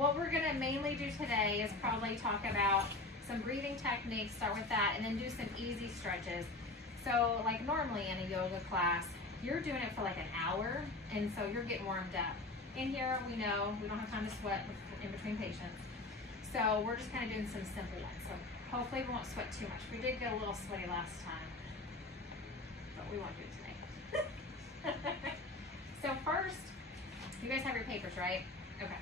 what we're gonna mainly do today is probably talk about some breathing techniques, start with that, and then do some easy stretches. So like normally in a yoga class, you're doing it for like an hour, and so you're getting warmed up. In here, we know we don't have time to sweat in between patients. So we're just kind of doing some simple ones. So hopefully we won't sweat too much. We did get a little sweaty last time, but we won't do it today. So first, you guys have your papers, right? Okay.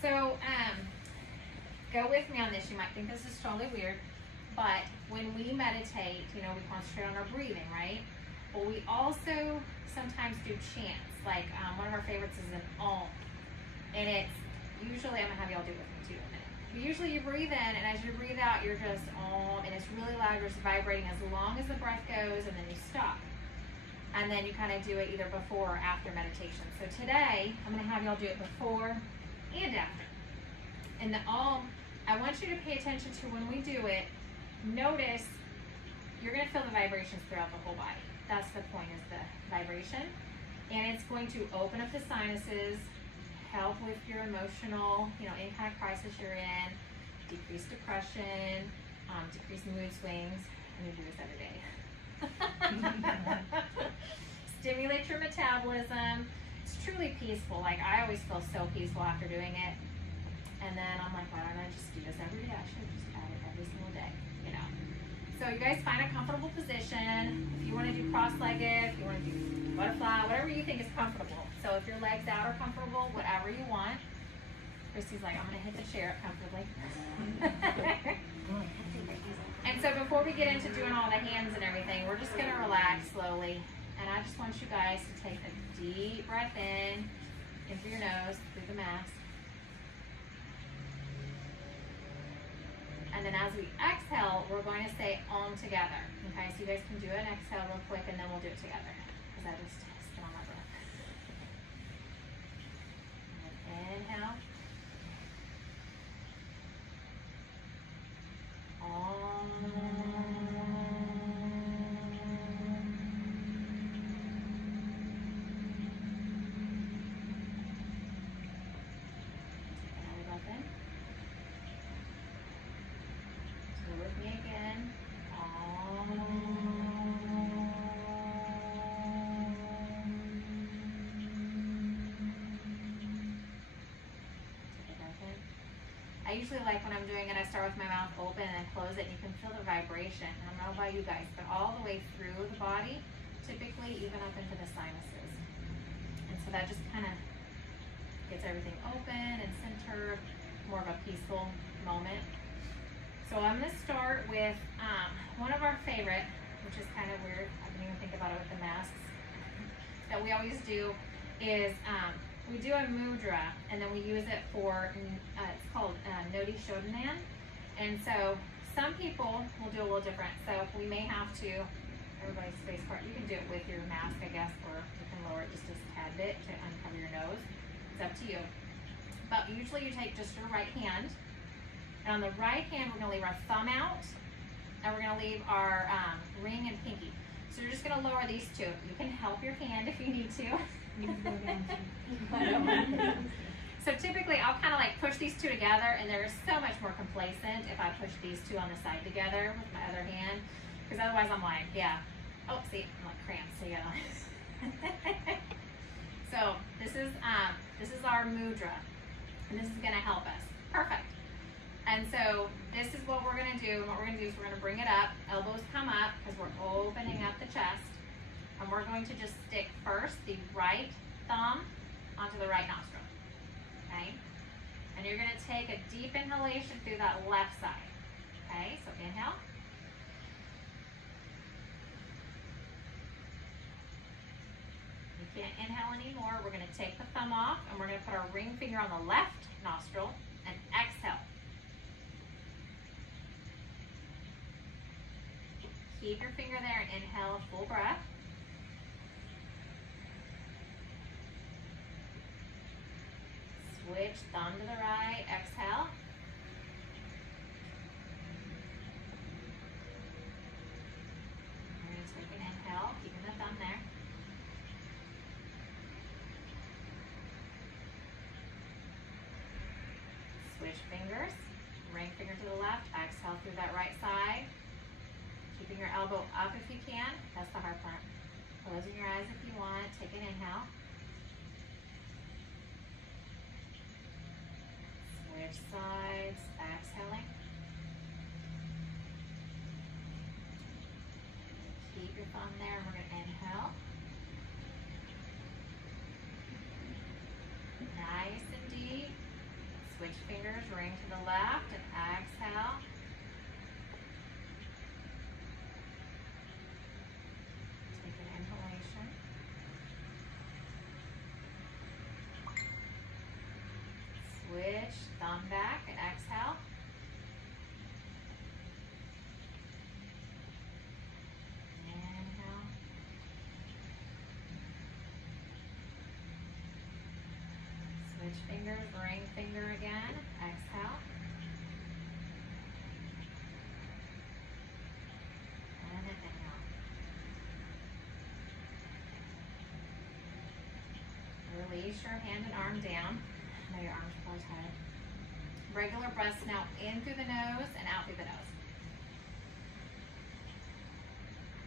So go with me on this. You might think this is totally weird, but when we meditate, you know, we concentrate on our breathing, right? But we also sometimes do chants. Like one of our favorites is an Om, and it's usually, I'm gonna have y'all do it with me too in a minute. But usually you breathe in, and as you breathe out, you're just Om, and it's really loud, you're just vibrating as long as the breath goes, and then you stop. And then you kind of do it either before or after meditation. So today, I'm gonna have y'all do it before and after. And the Om, I want you to pay attention to when we do it. Notice you're going to feel the vibrations throughout the whole body. That's the point, is the vibration. And it's going to open up the sinuses, help with your emotional, you know, any kind of crisis you're in, decrease depression, decrease mood swings. I need to do this every day. Stimulate your metabolism. It's truly peaceful. Like, I always feel so peaceful after doing it. And then I'm like, why don't I just do this every day? I should just add it every single day, you know. So you guys find a comfortable position. If you want to do cross-legged, if you want to do butterfly, whatever you think is comfortable. So if your legs out are comfortable, whatever you want. Christy's like, I'm going to hit the chair up comfortably. And so before we get into doing all the hands and everything, we're just going to relax slowly. And I just want you guys to take a deep breath in through your nose, through the mask. And then as we exhale, we're going to say Om together. Okay, so you guys can do an exhale real quick, and then we'll do it together, because I just spit on my breath. Inhale. Om. Another breath in. With me again. I usually like when I'm doing it, I start with my mouth open and then close it, and you can feel the vibration. And I don't know about you guys, but all the way through the body, typically even up into the sinuses. And so that just kind of gets everything open and centered, more of a peaceful moment. So I'm going to start with one of our favorite, which is kind of weird, I didn't even think about it with the masks, that we always do is we do a mudra, and then we use it for, it's called Nadi Shodhana. And so some people will do a little different. So we may have to, everybody's face part, you can do it with your mask, I guess, or you can lower it just a tad bit to uncover your nose. It's up to you. But usually you take just your right hand, and on the right hand, we're going to leave our thumb out, and we're going to leave our ring and pinky. So you're just going to lower these two. You can help your hand if you need to. So typically, I'll kind of like push these two together, and they're so much more complacent if I push these two on the side together with my other hand, because otherwise I'm like, yeah. Oh, see, I'm like cramped, so yeah. So this is our mudra, and this is going to help us. Perfect. And so this is what we're going to do. And what we're going to do is we're going to bring it up. Elbows come up because we're opening up the chest. And we're going to just stick first the right thumb onto the right nostril. Okay? And you're going to take a deep inhalation through that left side. Okay? So inhale. You can't inhale anymore. We're going to take the thumb off, and we're going to put our ring finger on the left nostril and exhale. Keep your finger there and inhale a full breath. Switch thumb to the right, exhale. We're going to take an inhale, keeping the thumb there. Switch fingers. Ring finger to the left. Exhale through that right side. Keeping your elbow up if you can. That's the hard part. Closing your eyes if you want. Take an inhale. Switch sides. Exhaling. Keep your thumb there, and we're going to inhale. Nice and deep. Switch fingers, ring to the left, and exhale. Take an inhalation. Switch, thumb back, and exhale. Inhale. Switch fingers, ring finger again. Exhale. And an inhale. Release your hand and arm down. I know your arms are probably tired. Regular breaths now in through the nose and out through the nose.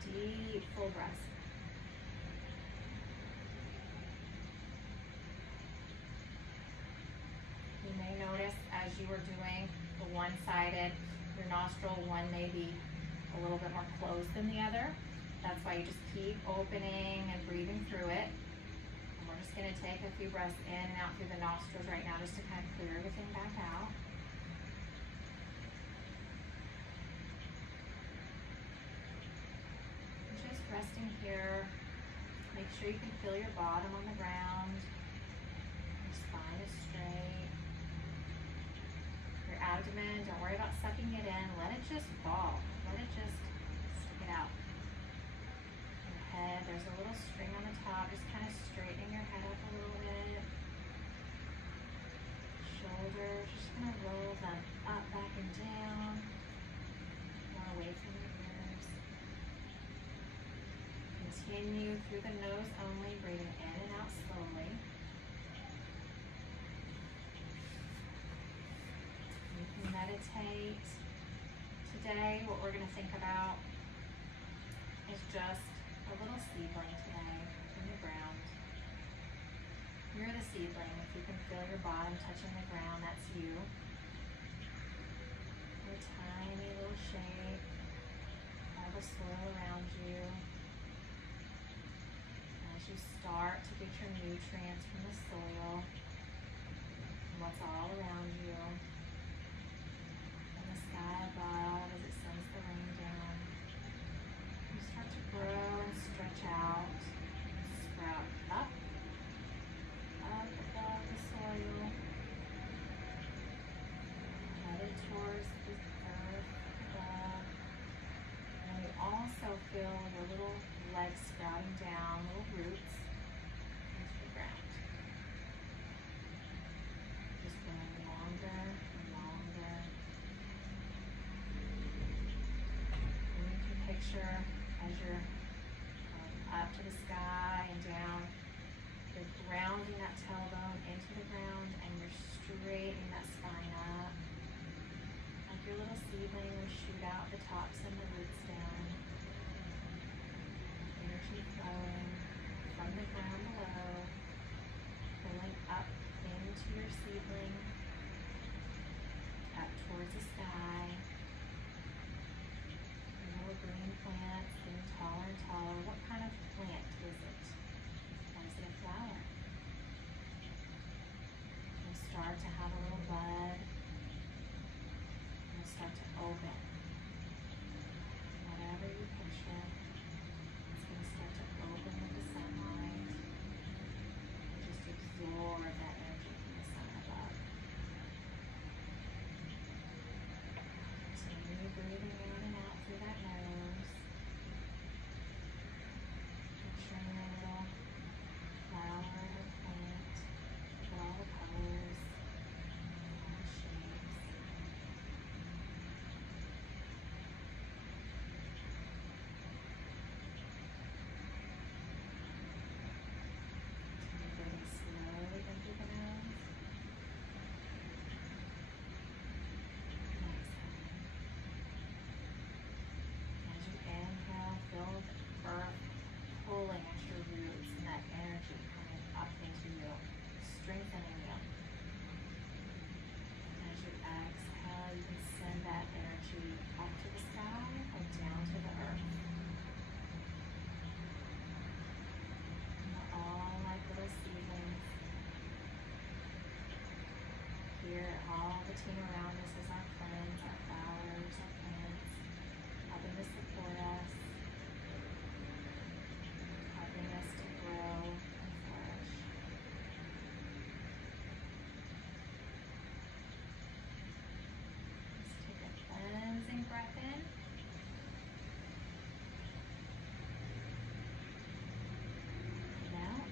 Deep, full breaths. You may notice as you were doing the one-sided, your nostril one may be a little bit more closed than the other. That's why you just keep opening and breathing through it. And we're just going to take a few breaths in and out through the nostrils right now just to kind of clear everything back out. Just resting here. Make sure you can feel your bottom on the ground. Your spine is straight. Your abdomen, don't worry about sucking it in. Let it just fall. Let it just stick it out. Your head, there's a little string on the top. Just kind of straightening your head up a little bit. Shoulders, just going to roll them up, back, and down. More away from your ears. Continue through the nose only, breathing in and out slowly. You can meditate. Today, what we're going to think about is just a little seedling today in the ground. You're the seedling. If you can feel your bottom touching the ground, that's you. A tiny little shape, all the soil around you. As you start to get your nutrients from the soil and what's all around you, and the sky above as it sends the rain down, you start to grow and stretch out, sprout up above the soil, headed towards the earth above. And you also feel your little legs sprouting down, little roots into the ground. Just going longer and longer. And you can picture as you're up to the sky and down, you're grounding that tailbone into the ground and you're straightening that spine up. Like your little seedling will shoot out the tops and the roots down. Energy flowing from the ground below, pulling up into your seedling, up towards the sky. Your little green plants getting taller and taller. What kind of plant is it? Or is it a flower? You'll start to have a little bud. You'll start to open. Whatever you picture, it's going to start to open with the sunlight. And just absorb that energy from the sun above. Continue breathing in and out through that nose. Picturing your little flower or plant with all the colors, all the shapes. all the team around us as our friends, our flowers, our plants, helping to support us, helping us to grow and flourish. Let's take a cleansing breath in. And out.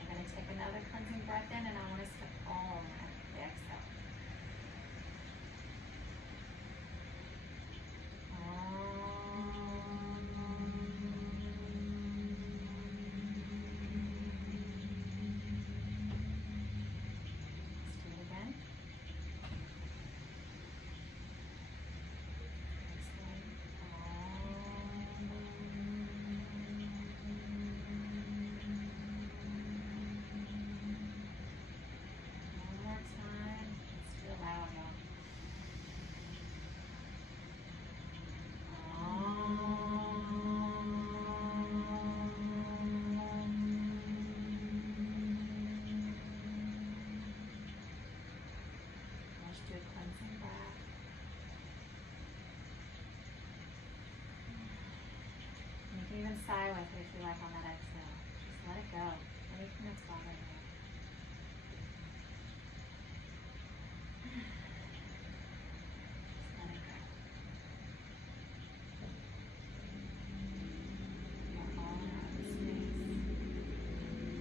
I'm going to take another cleansing breath in, and I want us to Om at the exhale. Let's do it again. Exhale. One more time. Let's do it loud, y'all. Let's do a cleansing breath. You can even sigh with it if you like on that exhale. Just let it go. Anything that's bothering you. Just let it go. We're all in our own space.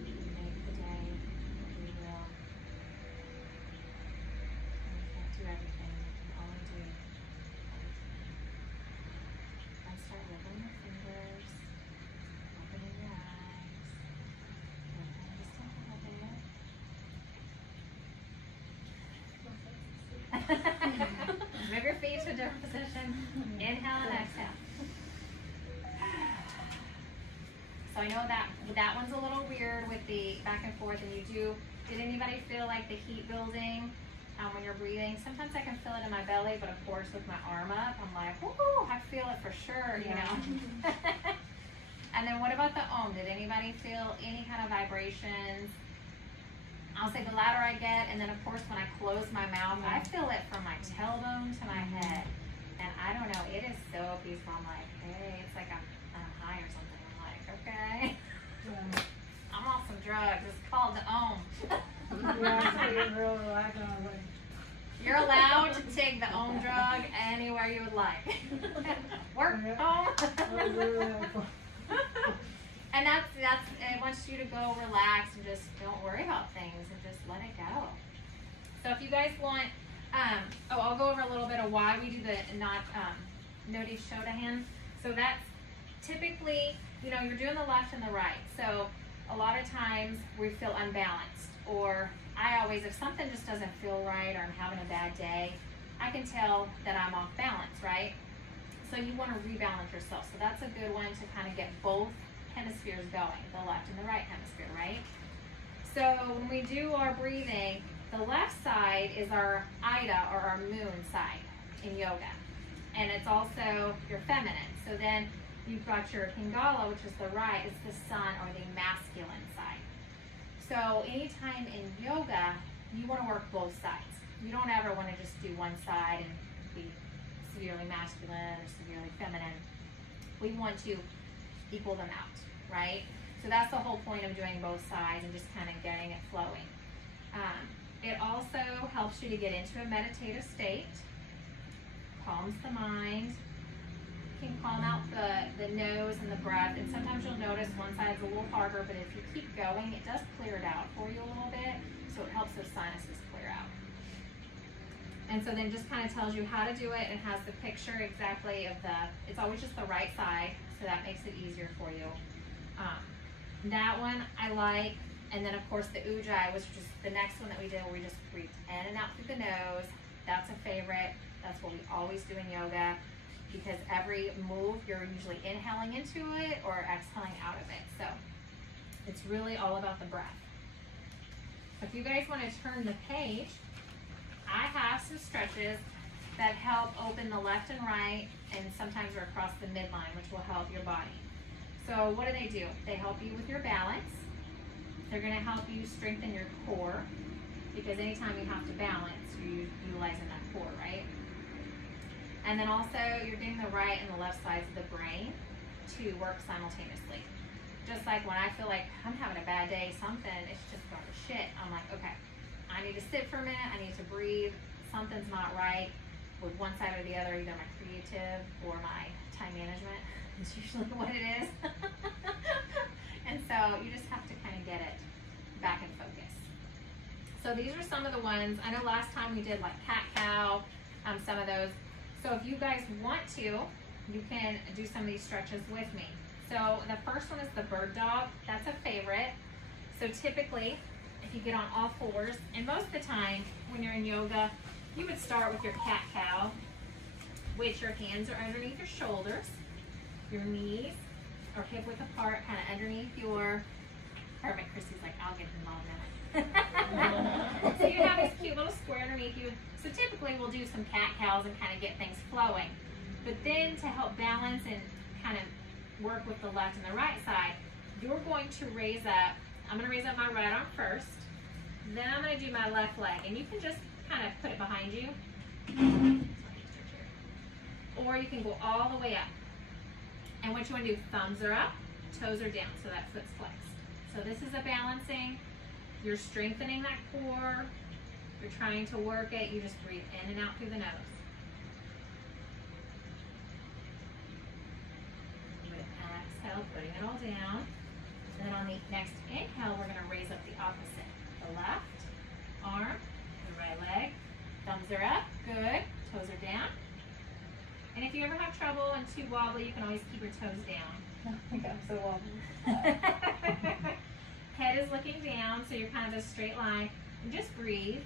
We make the day what we will. And we can't do everything. We can only do. And start wiggling your fingers, opening your eyes, opening just a little bit. Move your feet to a different position. Inhale and exhale. So I know that one's a little weird with the back and forth, and did anybody feel like the heat building when you're breathing? Sometimes I can feel it in my belly, but of course with my arm up, I'm like, whoo, I feel it for sure, you know. And then what about the Om? Did anybody feel any kind of vibrations? I'll say the louder I get, and then of course when I close my mouth, I feel it from my tailbone to my head. And I don't know, it is so peaceful. I'm like, hey, it's like I'm high or something. I'm like, okay. Yeah. I'm on some drugs. It's called the Om. Yeah, I get real relaxed and I'm like, You're allowed to take the Om drug anywhere you would like. Work, Om. And that's it wants you to go relax and just don't worry about things and just let it go. So if you guys want, I'll go over a little bit of why we do the Nadi Shodhana. So that's typically, you're doing the left and the right. So a lot of times we feel unbalanced, or if something just doesn't feel right or I'm having a bad day, I can tell that I'm off balance, right? So you want to rebalance yourself. So that's a good one to kind of get both hemispheres going, the left and the right hemisphere, right? So when we do our breathing, the left side is our Ida, or our moon side in yoga. And it's also your feminine. So then you've got your Pingala, which is the right, it's the sun, or the masculine side. So anytime in yoga, you want to work both sides. You don't ever want to just do one side and be severely masculine or severely feminine. We want to equal them out, right? So that's the whole point of doing both sides and just kind of getting it flowing. It also helps you to get into a meditative state, calms the mind, can calm out the nose and the breath, and sometimes you'll notice one side's a little harder, but if you keep going, it does clear it out for you a little bit, so it helps those sinuses clear out. And so then just kind of tells you how to do it and has the picture exactly of it's always just the right side, so that makes it easier for you. That one I like, and then of course the Ujjayi, which is the next one that we did, where we just breathed in and out through the nose. That's a favorite. That's what we always do in yoga, because every move you're usually inhaling into it or exhaling out of it. So it's really all about the breath. So if you guys want to turn the page, I have some stretches that help open the left and right, and sometimes are across the midline, which will help your body. So what do? They help you with your balance, They're going to help you strengthen your core, because anytime you have to balance, you're utilizing that core, right? And then also, you're getting the right and the left sides of the brain to work simultaneously. Just like when I feel like I'm having a bad day, something, it's just going to shit. I'm like, okay, I need to sit for a minute, I need to breathe, something's not right with one side or the other, either my creative or my time management. It's usually what it is. And so you just have to kind of get it back in focus. So these are some of the ones. I know last time we did like cat-cow, some of those. So if you guys want to, you can do some of these stretches with me. So the first one is the bird dog. That's a favorite. So typically, if you get on all fours, and most of the time when you're in yoga, you would start with your cat-cow, which your hands are underneath your shoulders, your knees are hip-width apart, kind of underneath your, perfect, Christy's like, I'll get involved in it. So you have this cute little square underneath you. So typically we'll do some cat-cows and kind of get things flowing. But then to help balance and kind of work with the left and the right side, you're going to raise up, I'm going to raise up my right arm first, then I'm going to do my left leg, and you can just kind of put it behind you, or you can go all the way up. And what you want to do, thumbs are up, toes are down, so that foot's flexed. So this is a balancing. You're strengthening that core. You're trying to work it. You just breathe in and out through the nose. Exhale, putting it all down. And then on the next inhale, we're going to raise up the opposite. The left arm, the right leg. Thumbs are up. Good. Toes are down. And if you ever have trouble and too wobbly, you can always keep your toes down. I think I'm so wobbly. Head is looking down, so you're kind of a straight line. And just breathe.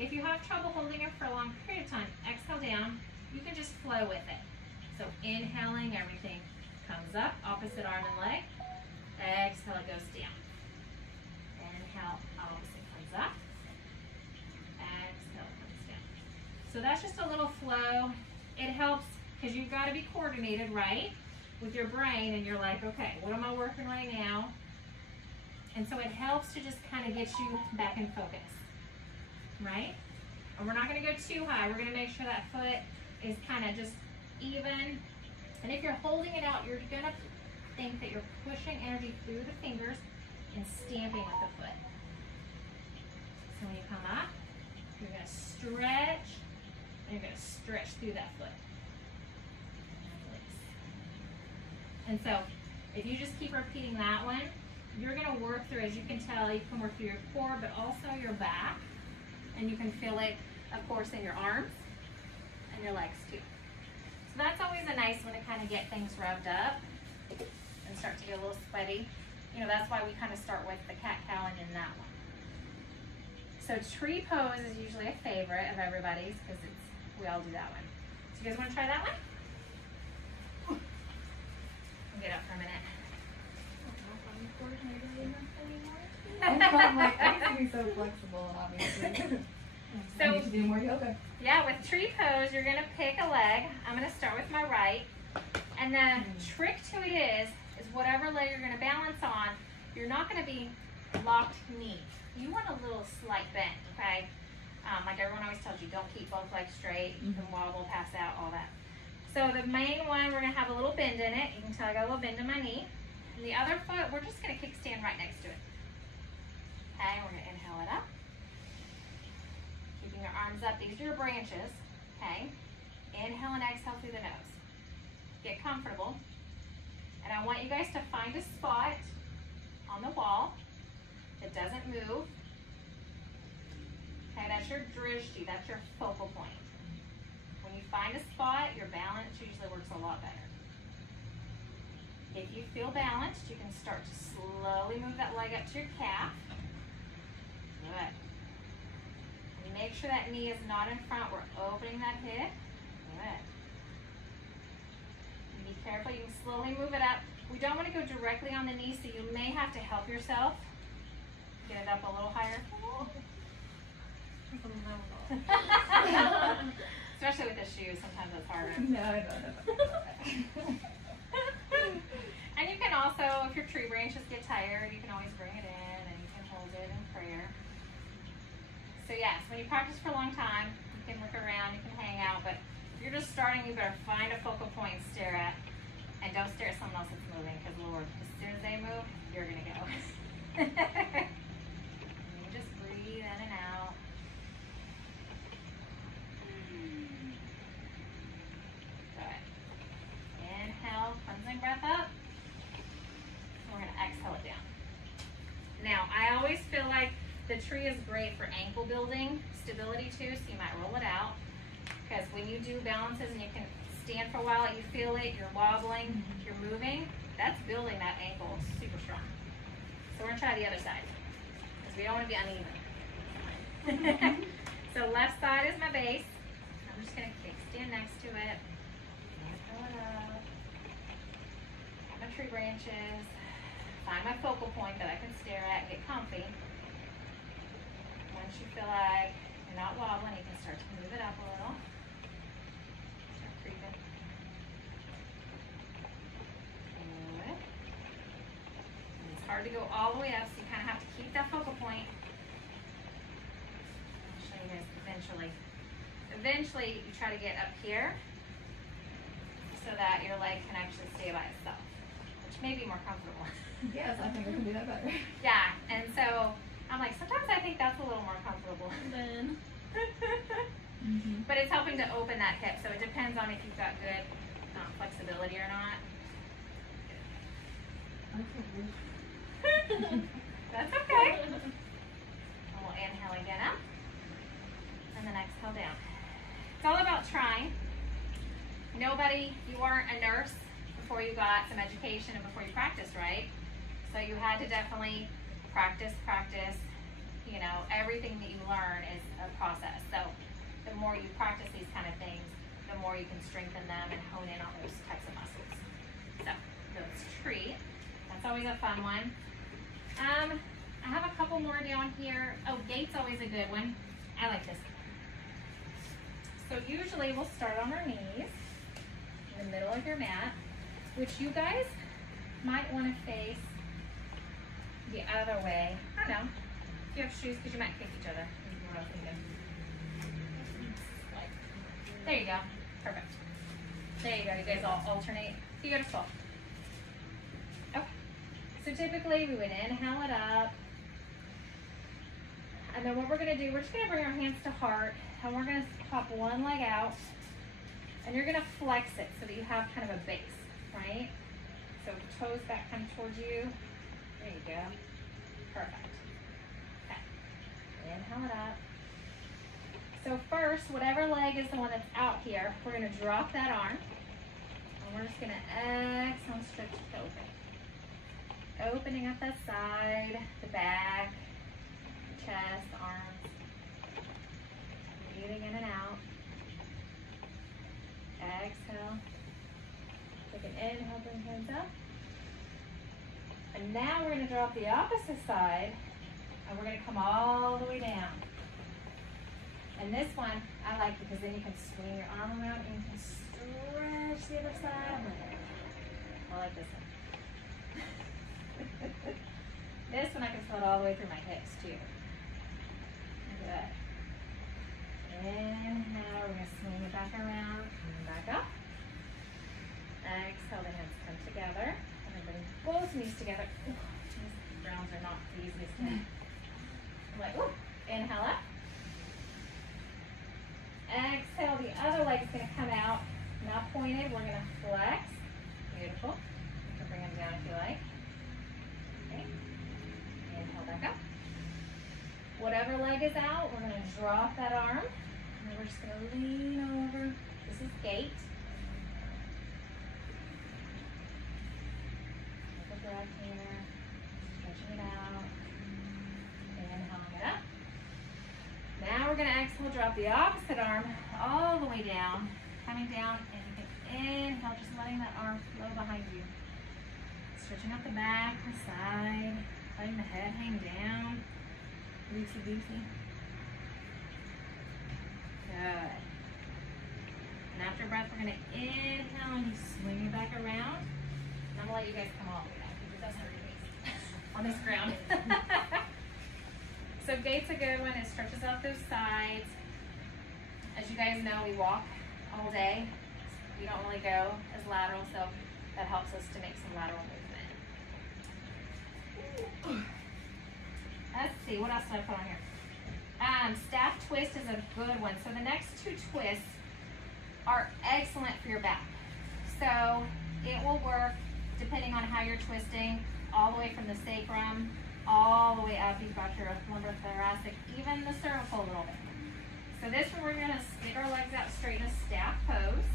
If you have trouble holding it for a long period of time, exhale down. You can just flow with it. So inhaling, everything comes up, opposite arm and leg. Exhale, it goes down. Inhale, opposite comes up. Exhale, comes down. So that's just a little flow. It helps because you've got to be coordinated, right, with your brain, and you're like, okay, what am I working right now? And so it helps to just kind of get you back in focus, right? And we're not going to go too high. We're going to make sure that foot is kind of just even. And if you're holding it out, you're going to think that you're pushing energy through the fingers and stamping with the foot. So when you come up, you're going to stretch, and you're going to stretch through that foot. And so if you just keep repeating that one, you're going to work through, as you can tell, you can work through your core, but also your back. And you can feel it, of course, in your arms and your legs too. So that's always a nice one to kind of get things revved up and start to get a little sweaty. You know, that's why we kind of start with the cat-cow and then that one. So tree pose is usually a favorite of everybody's because we all do that one. So you guys want to try that one? I'll get up for a minute. I'm not like, I used to be so flexible, obviously. So, I need to do more yoga. Yeah, with tree pose, you're going to pick a leg. I'm going to start with my right. And the trick to it is whatever leg you're going to balance on, you're not going to be locked knee. You want a little slight bend, okay? Like everyone always tells you, don't keep both legs straight. You can wobble, pass out, all that. So the main one, we're going to have a little bend in it. You can tell I got a little bend in my knee. And the other foot, we're just going to kickstand right next to it. Okay, we're going to inhale it up. Keeping your arms up. These are your branches. Okay. Inhale and exhale through the nose. Get comfortable. And I want you guys to find a spot on the wall that doesn't move. Okay, that's your drishti. That's your focal point. When you find a spot, your balance usually works a lot better. If you feel balanced, you can start to slowly move that leg up to your calf. Good. And make sure that knee is not in front. We're opening that hip. Good. And be careful. You can slowly move it up. We don't want to go directly on the knee, so you may have to help yourself. Get it up a little higher. Especially with the shoes, sometimes it's harder. No, I don't know. And you can also, if your tree branches get tired, you can always bring it in and you can hold it in prayer. So yes, when you practice for a long time, you can look around, you can hang out, but if you're just starting, you better find a focal point and stare at. And don't stare at someone else that's moving, because Lord, as soon as they move, you're gonna go. You just breathe in and out. Good. Inhale, cleansing breath up. We're going to exhale it down. Now, I always feel like the tree is great for ankle building, stability too, so you might roll it out. Because when you do balances and you can stand for a while, you feel it, you're wobbling, you're moving, that's building that ankle super strong. So we're going to try the other side, because we don't want to be uneven. So left side is my base. I'm just going to kickstand next to it. Pull it up. Got my tree branches. Find my focal point that I can stare at and get comfy. Once you feel like you're not wobbling, you can start to move it up a little. Start creeping. Good. It's hard to go all the way up, so you kind of have to keep that focal point. I'll show you guys eventually. Eventually, you try to get up here so that your leg can actually stay by itself, which may be more comfortable. Yes, I think I can do that better. Yeah, and so I'm like, sometimes I think that's a little more comfortable than. But it's helping to open that hip, so it depends on if you've got good flexibility or not. That's okay. And we'll inhale again up, and then exhale down. It's all about trying. You weren't a nurse before you got some education and before you practiced, right? So you had to definitely practice. You know, everything that you learn is a process. So the more you practice these kind of things, the more you can strengthen them and hone in on those types of muscles. So let's treat. That's always a fun one. I have a couple more down here. Oh, gate's always a good one. I like this. So usually we'll start on our knees in the middle of your mat, which you guys might want to face the other way. I don't know. If you have shoes, because you might kick each other. There you go. Perfect. There you go. You guys all alternate. Beautiful. Okay. So typically we would inhale it up. And then what we're going to do, we're just going to bring our hands to heart. And we're going to pop one leg out. And you're going to flex it so that you have kind of a base, right? So toes back kind of towards you. There you go. Perfect. Okay. Inhale it up. So first, whatever leg is the one that's out here, we're going to drop that arm. And we're just going to exhale and stretch it open. Opening up that side, the back, the chest, the arms. Breathing in and out. Exhale. Take an inhale, bring hands up. And now we're going to drop the opposite side, and we're going to come all the way down. And this one, I like because then you can swing your arm around and you can stretch the other side. I like this one. This one I can feel it all the way through my hips too. Good. Inhale, we're going to swing it back around and back up. Exhale, the hands come together. And then bring both knees together. Ooh, these rounds are not the easiest thing. Like, ooh, inhale up. Exhale, the other leg's going to come out. Not pointed, we're going to flex. Beautiful. You can bring them down if you like. Okay. Inhale back up. Whatever leg is out, we're going to drop that arm. And then we're just going to lean over. This is gate. Take a breath here. Stretching it out. Inhaling it up. Now we're going to exhale, drop the opposite arm all the way down. Coming down, and you can inhale, just letting that arm flow behind you. Stretching out the back, the side, letting the head hang down. Loosey goosey. Good. And after breath, we're going to inhale and you swing it back around. I'm gonna let you guys come all the way down because it does hurt your knees on this ground. So gait's a good one. It stretches out those sides. As you guys know, we walk all day. We don't really go as lateral, so that helps us to make some lateral movement. Let's see, what else did I put on here? Staff twist is a good one. So the next two twists are excellent for your back. So it will work depending on how you're twisting, all the way from the sacrum, all the way up. You've got your lumbar thoracic, even the cervical a little bit. So this one, we're gonna stick our legs out straight in a staff pose.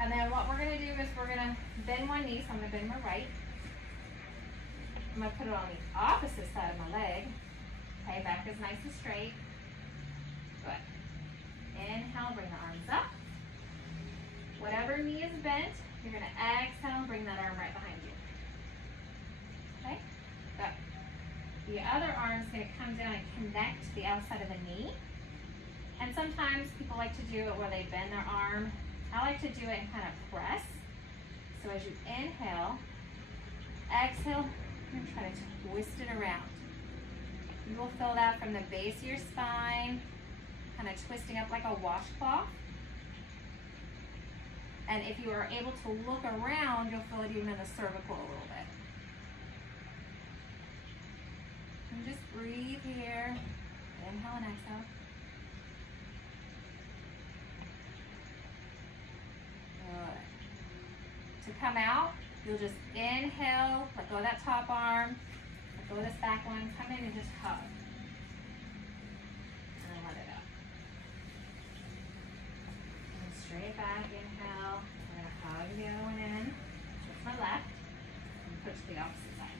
And then what we're gonna do is we're gonna bend one knee, so I'm gonna bend my right. I'm gonna put it on the opposite side of my leg. Okay, back is nice and straight. Good. Inhale, bring the arms up. Whatever knee is bent, you're gonna exhale, bring that arm right behind you. Okay, good. The other arm is gonna come down and connect the outside of the knee. And sometimes people like to do it where they bend their arm. I like to do it and kind of press. So as you inhale, exhale, you're gonna try to twist it around. You will feel that from the base of your spine, kind of twisting up like a washcloth. And if you are able to look around, you'll feel it even in the cervical a little bit. And just breathe here. Inhale and exhale. Good. To come out, you'll just inhale, let go of that top arm, let go of this back one, come in and just hug. And then let it out. And straight back, inhale. We're gonna hug the other one in. Twist my left, and push the opposite side.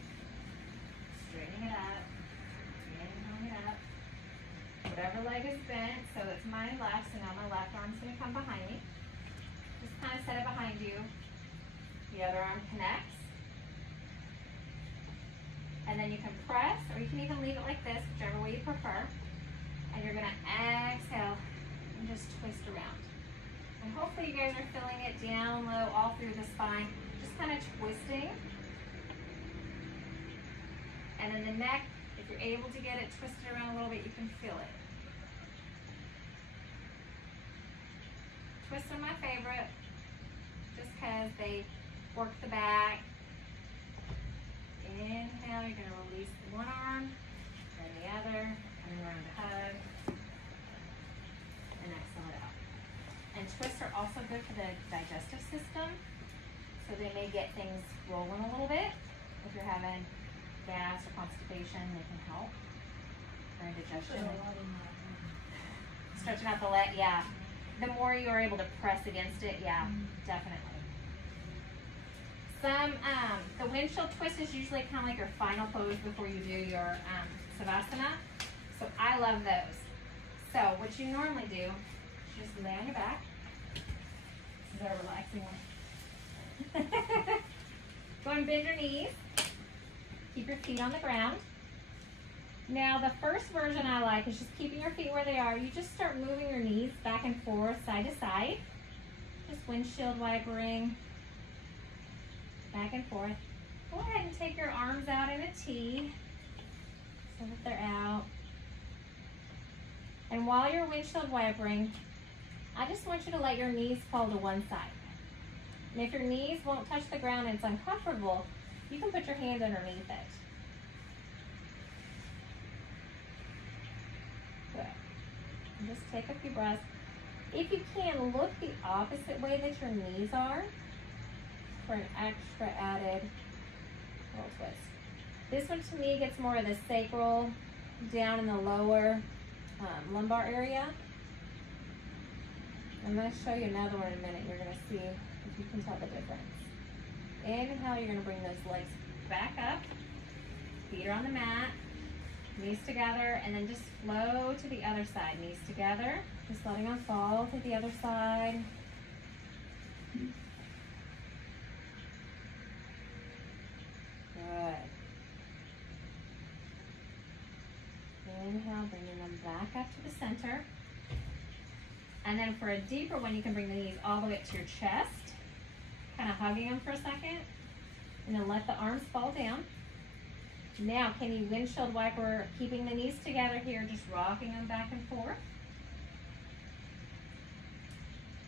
Straightening it up, inhaling it up. Whatever leg is bent, so it's my left, so now my left arm's gonna come behind me. Just kind of set it behind you. The other arm connects. And then you can press, or you can even leave it like this, whichever way you prefer. And you're gonna exhale and just twist around. And hopefully you guys are feeling it down low, all through the spine, just kind of twisting. And then the neck, if you're able to get it twisted around a little bit, you can feel it. Twists are my favorite, just because they work the back. Inhale, you're going to release one arm, then the other, coming around to hug, and exhale it out. And twists are also good for the digestive system, so they may get things rolling a little bit. If you're having gas or constipation, they can help for indigestion. Stretching out the leg, yeah. The more you are able to press against it, yeah, definitely. The windshield twist is usually kind of like your final pose before you do your savasana. So I love those. So what you normally do is just lay on your back. This is our relaxing one. Go and bend your knees. Keep your feet on the ground. Now the first version I like is just keeping your feet where they are. You just start moving your knees back and forth, side to side. Just windshield wipering. Back and forth. Go ahead and take your arms out in a T so that they're out. And while you're windshield wipering, I just want you to let your knees fall to one side. And if your knees won't touch the ground and it's uncomfortable, you can put your hand underneath it. Good. And just take a few breaths. If you can, look the opposite way that your knees are for an extra added little twist. This one to me gets more of the sacral down in the lower lumbar area. I'm going to show you another one in a minute. You're going to see if you can tell the difference. Inhale, you're going to bring those legs back up. Feet are on the mat. Knees together, and then just flow to the other side. Knees together, just letting them fall to the other side. Good. Inhale, bringing them back up to the center. And then for a deeper one, you can bring the knees all the way up to your chest. kind of hugging them for a second, and then let the arms fall down. Now, can you windshield wiper, keeping the knees together here, just rocking them back and forth?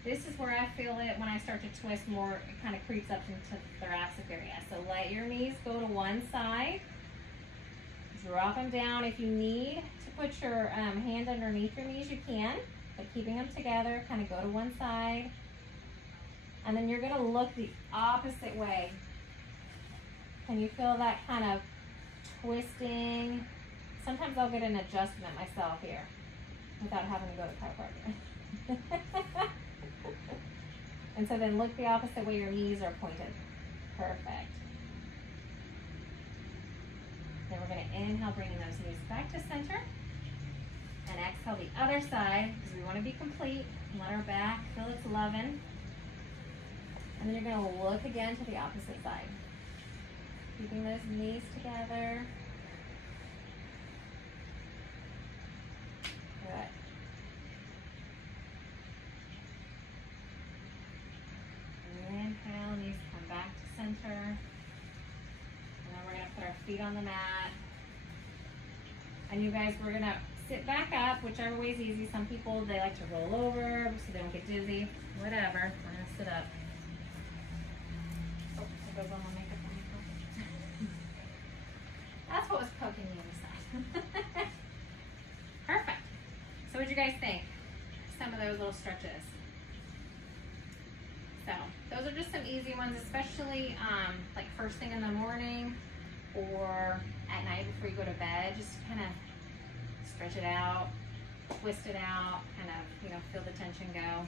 This is where I feel it when I start to twist more, it kind of creeps up into the thoracic area. So let your knees go to one side. Drop them down. If you need to put your hand underneath your knees, you can. But keeping them together, kind of go to one side. And then you're going to look the opposite way. Can you feel that kind of twisting? Sometimes I'll get an adjustment myself here without having to go to chiropractor. And so then look the opposite way, your knees are pointed. Perfect. Then we're going to inhale, bringing those knees back to center. And exhale the other side, because we want to be complete. Let our back feel its loving. And then you're going to look again to the opposite side. Keeping those knees together. Good. Inhale, knees come back to center. And then we're going to put our feet on the mat. And you guys, we're going to sit back up, whichever way is easy. Some people, they like to roll over so they don't get dizzy. Whatever. We're going to sit up. Oh, there goes all my makeup on my pocket. That's what was poking me in the side. Perfect. So what do you guys think? Some of those little stretches. So those are just some easy ones, especially like first thing in the morning or at night before you go to bed. Just kind of stretch it out, twist it out, kind of, you know, feel the tension go.